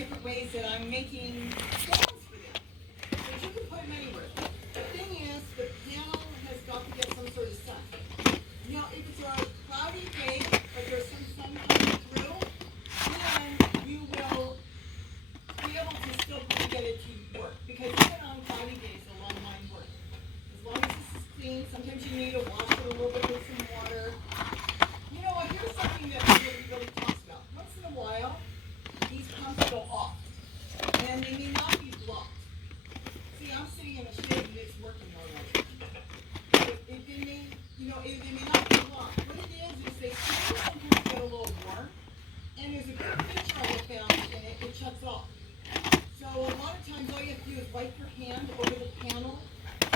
different ways that I'm making stones for them. But you can put them anywhere. The thing is, the panel has got to get some sort of sun. Now, if it's a cloudy day, but there's some sun coming through, then you will be able to still get it to work. Because even on cloudy days, a lot of mine work. As long as this is clean, sometimes you need to wash it a little bit with some water. You know what, here's something that nobody really talks about. Once in a while, these pumps go off. And they may not be blocked. See, I'm sitting in a shade and it's working all right. They may, they may not be blocked. What it is they sometimes get a little warm. And there's a good feature I found in it, it shuts off. So a lot of times all you have to do is wipe your hand over the panel,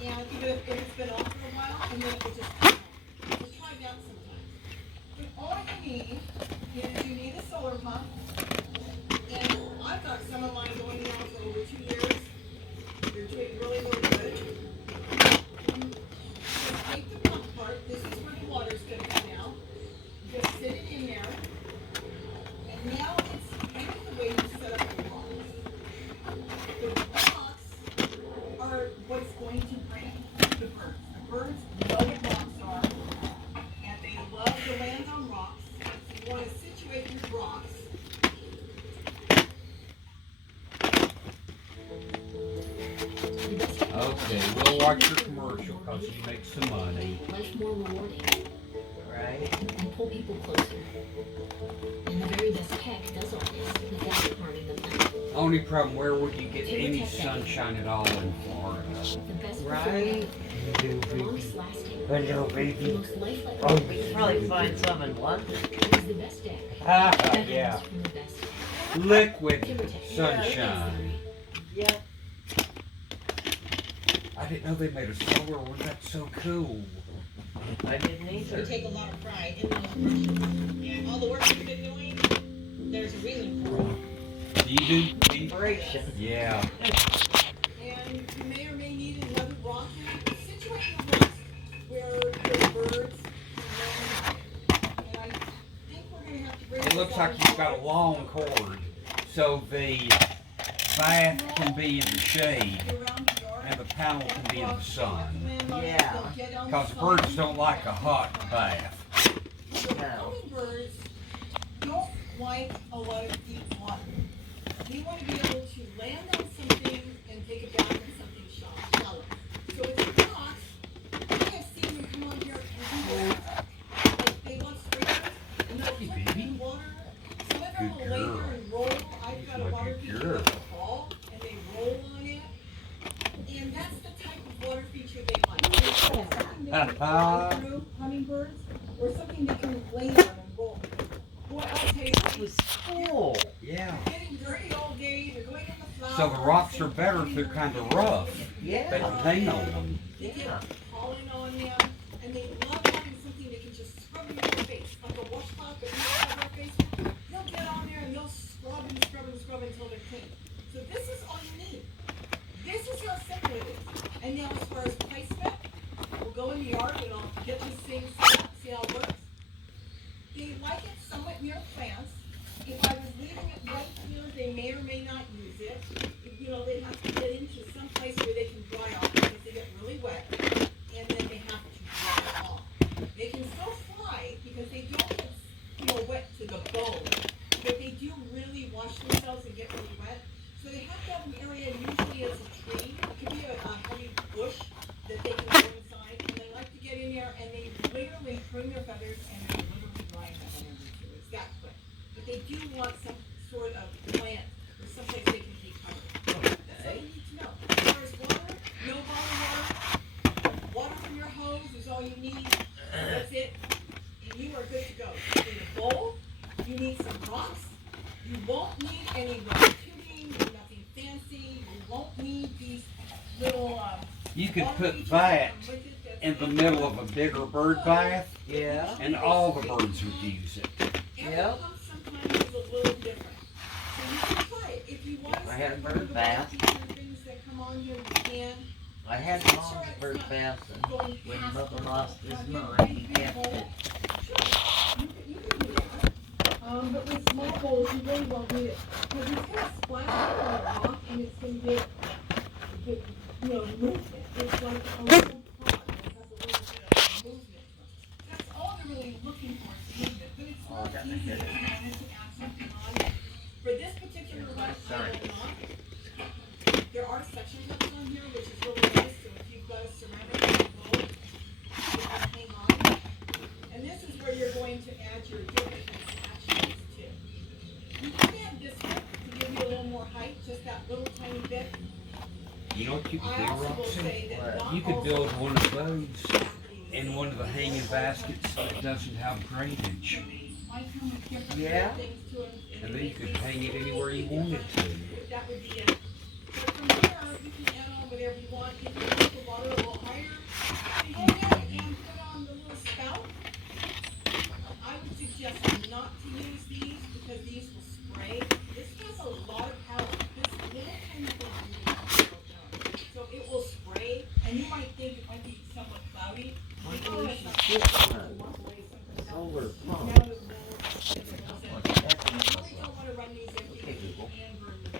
and even if it's been off for a while, and then it will just come on. Just try that sometimes. But all you need is you need a solar pump, and I've got some of mine going now for over 2 years. They're doing really, really good. Just take the pump part. This is where the water's going to come out. Just sit it in there. And now it's kind of the way you set up the rocks. The rocks are what's going to bring the birds. The birds know what rocks are, and they love to land on rocks. So you want to situate your rocks. Okay, we'll watch your commercial because you make some money. Much more rewarding. Right? And pull people closer. And the very best tech does all this without harming the planet. Only problem, where would you get any sunshine at all in Florida? The best Right? the longest lasting, Hello, the baby. most lifelike. Oh, you can probably find some in London. It was the best deck. Yeah. From the best. Liquid sunshine. Yeah. I didn't know they made a solar one. That's so cool. I didn't We either. take a lot of pride in the operations. And all the work we've been doing, there's a reason for it. Do you do beef? Inspiration. Yeah. And you may or may need another rock. Situate your rocks where your birds can land. And I think we're going to have to bring It looks like you've got a long cord, so the bath can be in the shade and the panel can be in the sun. Yeah. Because birds don't like a hot bath. No. Birds don't like a lot of deep water. They want to be able to land on something and take a bath in something shallow. So it's not, I have seen them come on here and do that. Like they love sprinklers and they'll Hey, put baby. in water. Some of them Good will lay girl. there and roll. I've got a Like water a feature girl. with a ball and they roll on it. And that's the type of water feature they like. They like something they can fly through, hummingbirds, or something they can land on and roll. Boy, I'll tell you, It was cool. Yeah. getting dirty all day, they're going in the flowers. So the rocks are better if they're kind of rough. They Yeah. can hang on them. They get Yeah. pollen on them, and they love having something they can just scrub in their face, like a washcloth that you have their face. They'll get on there and they'll scrub and scrub and scrub until they're clean. So this is all you need. This is how simple it is. And now as far as placement, we'll go in the yard and I'll get this thing set up, see how it works. They like it somewhat near plants. If I was leaving it right here, they may or may not use it. They have to get into some place where they can dry off because they get really wet, and then they have to dry off. They can still fly because they don't get wet to the bone, but they do really wash themselves and get really wet. So they have to have an area, usually it's a tree. It could be a heavy bush that they can go inside, and they like to get in there and they literally prune their feathers and they literally dry them under too. It's that quick. But they do want some sort of plant or someplace they can be covered. That's all you need to know. As far as water, no bottled water. Water from your hose is all you need. That's it. And you are good to go. You need a bowl. You need some rocks. You won't need any rubber tubing, nothing fancy. You won't need these little You could water put features that come with it that's in the middle of a bigger bird bath Yeah. and all the birds would use it. Every Yep. pump sometimes is a little different. So you can try it. If you want to I had a start bird one of the bath. feature things that come on here, you can. I had Mom's bird bath, and when Bubba lost his mind, he kept it. Sure, you can do that. But with small bowls, you really won't need it. Because it's gonna splash up on the rock and it's gonna get, movement. It's like a little pond. It has a little bit of movement. That's all they're really looking for is movement. But it's not easy if you wanted to add something on. For this particular one, I will not. There are section cups on here, which is really nice. So if you've got a ceramic bowl, it can hang on. And this is where you're going to add your different attachments to. You can add this one to give you a little more height, just that little tiny bit. You know what you could I do, also will Roxy? say that not You could all build one of ceramic those cups have to be the in same. one of the hanging baskets that doesn't have drainage. Might come with different Yeah. things to them, And then you it could makes hang it slightly anywhere you wanted different, to. but that would be it. But from there, you can add on whatever you want. You can put the water a little higher. You go ahead and put on the little spout. I would suggest not to use these because these will spray. This has a lot of power. This little tiny thing really has no power. So it will spray, and you might think it might be somewhat cloudy. Why But don't we it's should not. get It's one? walk away something Solar else. pump. Now that What the heck you is really this don't want to run these empty Okay, because you Google. can burn them.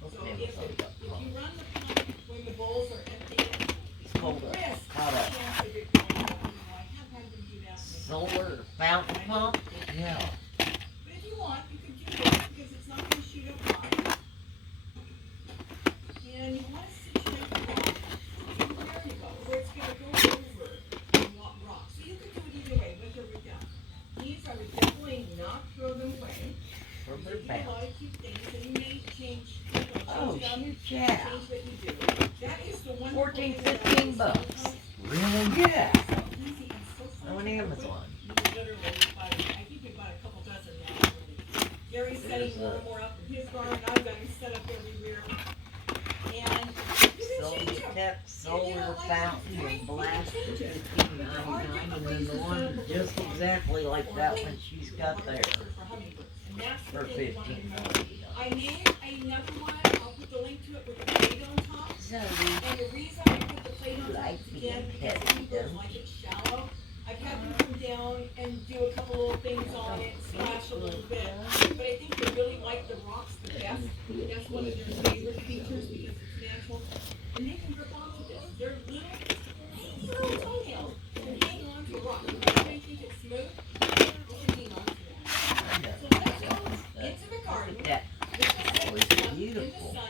So Okay, if so we got you pump. run the pump when the bowls are empty, It's cold up. risk Hot the up. chance of it going out. I have had them do that. Solar fountain pump? Yeah. But if you want, you can do this because it's not going to shoot up high. And you want to situate the ball. There you go, where it's going to go over the rock. So you could do it either way, with or without. These I would definitely not throw them away. From They their do a fountain. lot of cute things, and you may change, Oh, change them, huge, yeah. change what you do. That is the one. 14, 15 bucks. Really? Yeah. Easy and so fun On to work with. Amazon. You can literally buy, I think we bought a couple dozen now. Gary's setting more and more up in his garden, I've got him set up everywhere. And you can Solar change them. tech, solar fountain, and blast for $15.99, and then the one just exactly like that one she's got there for $15.99. I made another one, I'll put the link to it with the plate on top. So And the reason I put the plate on top Like is again, being because heavy, people don't like it shallow. I've had them come down and do a couple little things on it, splash a little bit. But I think they really like the rocks the best. That's one of their favorite features because it's natural. And they can grip onto this. They're little toenails can hang on to a rock. If they think it's smooth, they can hang on to that. So let's go into the garden. that In was the beautiful. sun.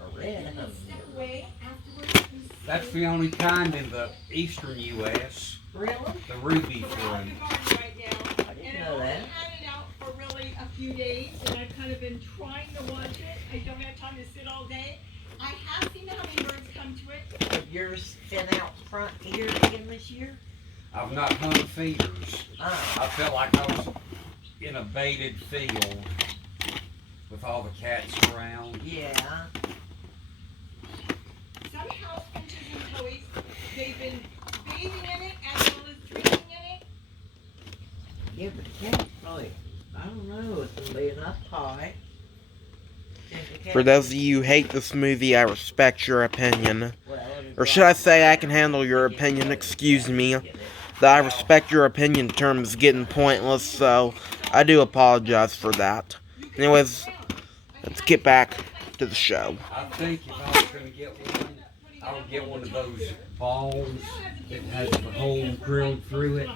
A red And then honey. step away afterwards. and That's the only kind in the eastern U.S. Really? The ruby So we're out in fruit. the garden right now. I didn't And know I've only that. had it out for really a few days, and I've kind of been trying to watch it. I don't have time to sit all day. I have seen the hummingbirds come to it. Have yours been out front here again this year? I've not hung feeders. Ah, I felt like I was in a baited field with all the cats around. yeah. Some house finches and toys, they've been bathing in it as well as drinking in it. Yeah, but the cat's probably, I don't know, it's gonna be enough high. For those of you who hate this movie, I respect your opinion. Well, Or should I say I can handle your opinion, excuse me. The I respect your opinion term is getting pointless, so I do apologize for that. Anyways, let's get back to the show. I think if I was going to get one, I would get one of those balls that has the hole drilled through it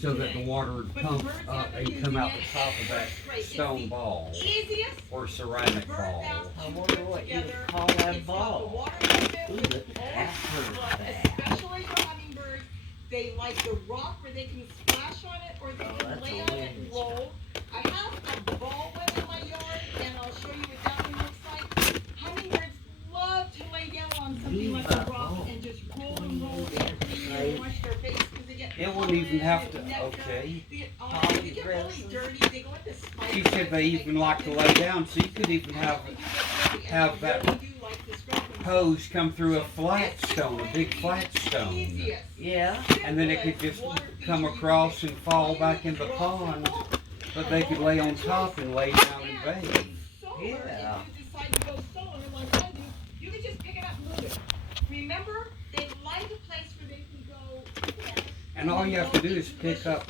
so that the water would pump up and come out the top of that stone ball Easiest. or ceramic ball. I wonder what you would call that ball. Ooh, look at that hurt bag. Especially for hummingbirds, they like the rock where they can splash on it or they Oh, can that's lay a on it wind and roll. I have a ball one in my yard and I'll show you what that one looks like. Hummingbirds love to lay down on something like a rock and just roll and roll and clean and wash their face because they get It wouldn't even have to, pollen and nectar. okay. They get really dirty. They go into spiders. She said they even like to lay down, so you could even have that hose come through a flat stone, a big flat stone. Yeah. And then it could just come across and fall back in the pond, but they could lay on top and lay down and bathe. Yeah. If you decide to go solar like I do, you can just pick it up and move it. Remember, they like a place where they can go. And all you have to do is pick up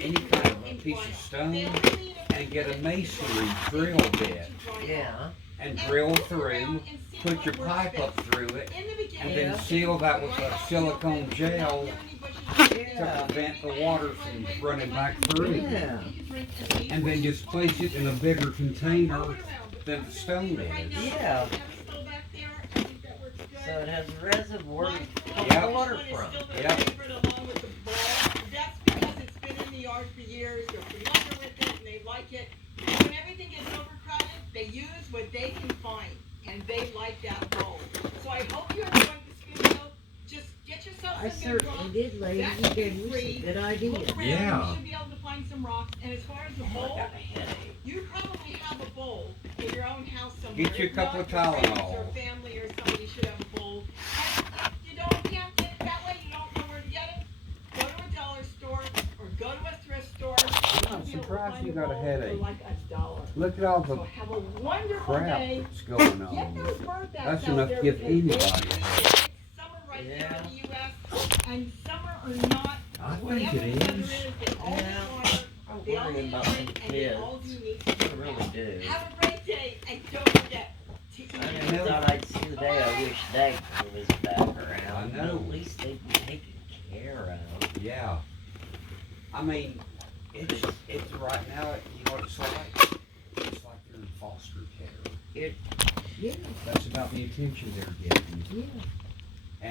any kind of piece of stone and get a masonry drill bit Yeah. and drill through, put your pipe up through it, and then seal that with a silicone gel to prevent the water from running back through. Yeah. And then just place it in a bigger container than the stone is. Yeah. So it has a reservoir to pump Yep. water from. Yep. That's because it's been in the yard for years, they're familiar with it, and they like it. When everything gets overcrowded, they use what they can find, and they like that bowl. So I hope you're enjoying this video. Just get yourself I some good certainly rocks. did, lady. You gave me some good ideas. Look around, Yeah. you should be able to find some rocks. And as far as the I bowl, got a headache. you probably have a bowl in your own house somewhere. Get you a If couple not, of your friends Tylenol. Or family or somebody should have a bowl. And if you can't get it that way, you don't know where to get it, go to a dollar store or go to a thrift store. I'm You'll be able to surprised find you a got a bowl headache. For like $1. Look at all So the have a wonderful crap day. that's going Get on. those bird bags That's out enough there to give because they anybody a need headache. it. Summer right there in the U.S. and summer or not. I think Whatever it the weather is. they all need Yeah. water, I they all worry need about a them drink, and they all kids. do need I to really do. Have a great day, and don't forget to eat. I never thought I'd see the day I wish Dagmar was back around. I know. But at least they'd be taken care of. Yeah. I mean, it's right now, you know what it's like? It's like they're in foster care. Yeah. That's about the attention they're getting. Yeah.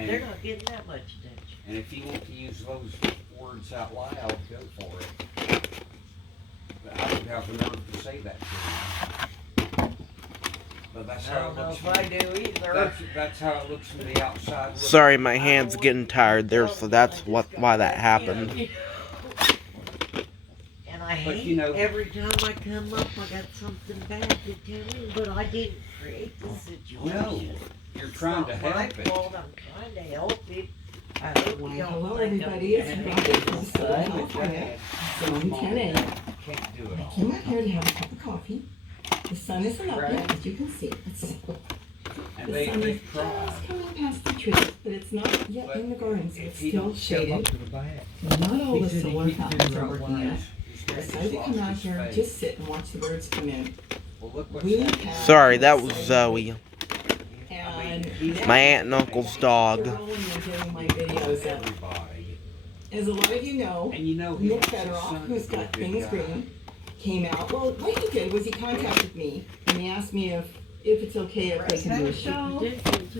They're And, not getting that much attention. and if you want to use those words out loud, go for it. But I don't have the nerve to say that to you. But that's I how don't it know looks. if I do either. That's how it looks from the outside. Look. Sorry, my hand's getting tired there, so that's why that happened. And I But, hate you know- every time I come up, I got something bad to tell him, but I didn't create the situation. No, you're trying to It's not help my it. fault. I'm trying to help him. I hope Why, you don't hello, think I'm everybody. It's being Robin mean, from Southern but- California. Zone 10A. Can't do it I all. came out here to have a cup of coffee. The sun isn't up Right. yet, as you can see. And The they sun is tried. just coming past the trees, but it's not yet in the garden, so If it's he still don't step up shaded. to the bat, Not all he the said he solar keeps fountains figuring are out working yet. why I decided to come out here and just sit and watch the birds come in. Well, look what's We happening. have Sorry, that was Zoe, And my aunt and uncle's dog. rolling and getting my videos up. Everybody. As a lot of you know, And you know he Nick wants his Federoff, son who's to be a got good things guy. green, came out. Well, what he did was he contacted me and he asked me if it's okay if they can do a show.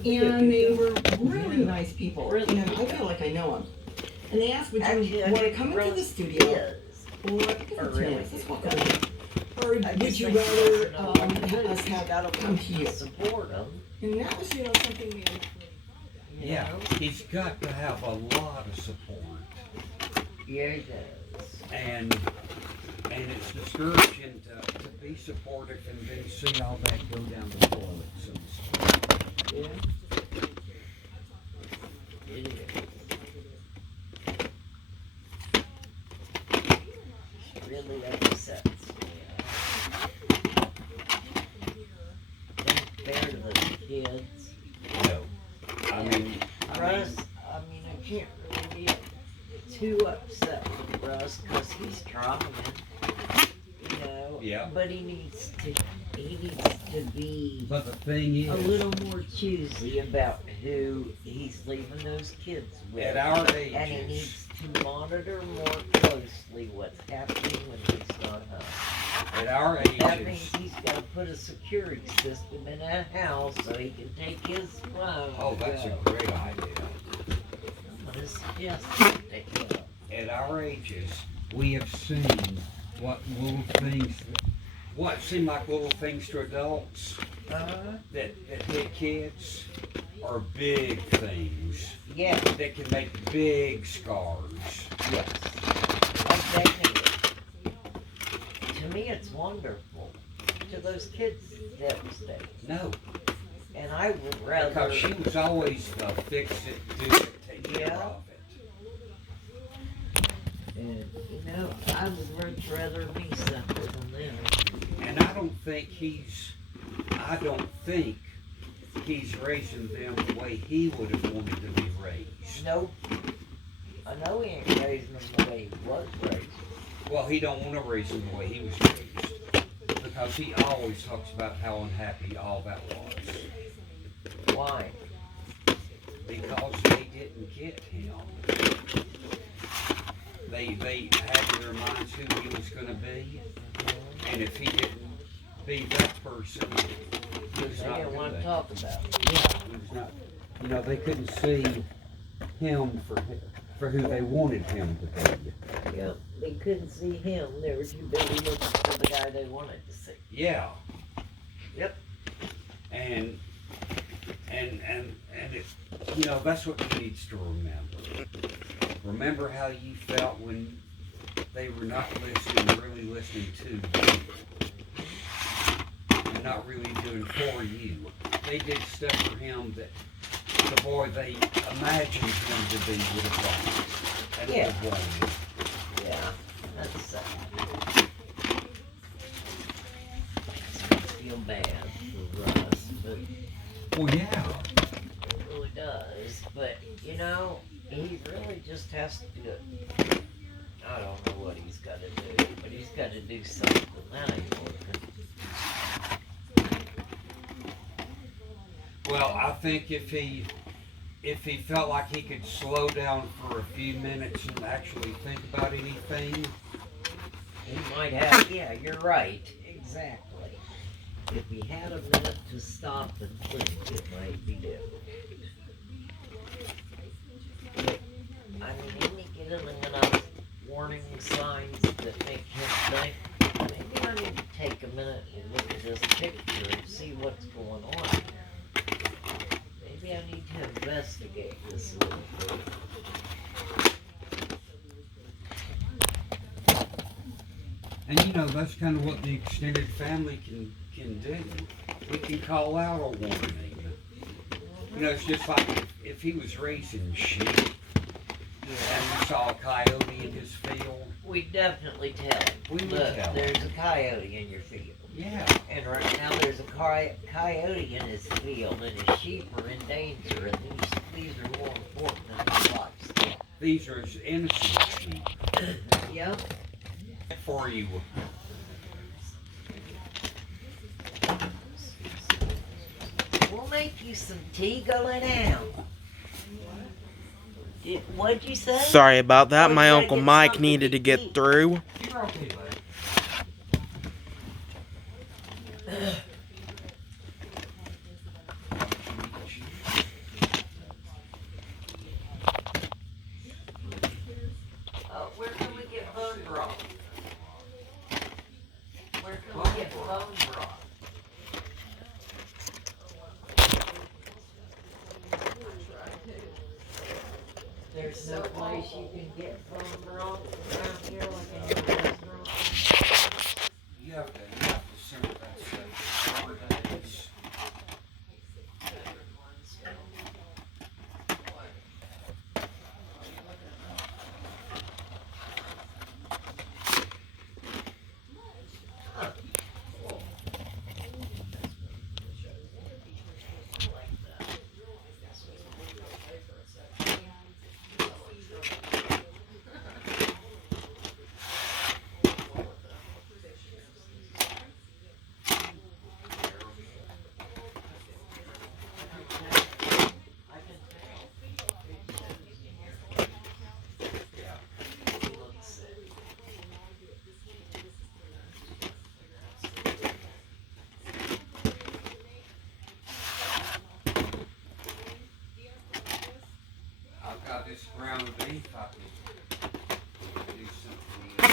And they were really nice people. And I feel like I know them. And they asked, would you want to come into the studio? Or let's walk over here. Or would you rather us have come to you? Support them. And that was, something we had. Yeah, he's got to have a lot of support. Yeah, he does. And it's discouraging to be supportive and then see all that go down the toilet, so to speak. Yeah. It is. It really upsets me. Not fair to the kids. No. I mean, Russ, I can't really be too upset with Russ because he's trying, Yeah. But he needs to be but the thing a is, little more choosy about who he's leaving those kids with. at our And he ages, needs to monitor more closely what's happening when he's not home. at our That ages, means he's gotta put a security system in that house so he can take his phone. oh, that's a go. great idea. I'm gonna suggest that to him. At our ages, we have seen what little things, what seem like little things to adults that hit kids are big things Yeah, that can make big scars. yes. Definitely. To me, it's wonderful. To those kids, it's devastating. No, And I would rather. because she was always the fix it, do it, take care Yeah. of it. And, I would much rather be suffer than them. And I don't think he's raising them the way he would have wanted to be raised. Nope. I know he ain't raising them the way he was raised. Well, he don't want to raise him the way he was raised. Because he always talks about how unhappy all that was. Why? Because they didn't get him. They had in their minds who he was going to be. And if he didn't be that person, he was They not didn't want to good. talk about it. Yeah, he was not. You know, they couldn't see him for who they wanted him to be. Yeah, they couldn't see him. They were too busy looking for the guy they wanted to see. Yeah. Yep. And it, you know, that's what he needs to remember. Remember how you felt when they were not listening, really listening to you. And not really doing for you. They did stuff for him that the boy they imagined him to be would have wanted. And Yeah. would have wanted. Yeah, that's sad. I feel bad for Russ, but Well, yeah. it really does. But, you know, he really just has to do it. I don't know what he's got to do, but he's got to do something. That ain't working. Well, I think if he felt like he could slow down for a few minutes and actually think about anything, He might have, yeah, you're right. Exactly. If he had a minute to stop and think, it might be different. But, I mean, isn't he getting enough warning signs that make him think, maybe I need to take a minute and look at this picture and see what's going on here. Maybe I need to investigate this a little further. and you know that's kind of what the extended family can do. We can call out a warning. You know, it's just like if he was raising sheep and we saw a coyote in his field. We definitely tell him. We would Look, tell him. there's a coyote in your field. Yeah. And right now there's a coyote in his field and his sheep are in danger and these are more important than his livestock. These are as innocent as sheep. Yep. For you. We'll make you some tea going out. What'd you say? Sorry about that. Oh, My you gotta Uncle get Mike something needed to to get eat. through. You're okay, bud. Where can we get bone broth? Where can we get bone broth? There's no place you can get bone broth around here like in a restaurant. You have to simmer that stuff for 4 days. I've got this ground beef I could do something with.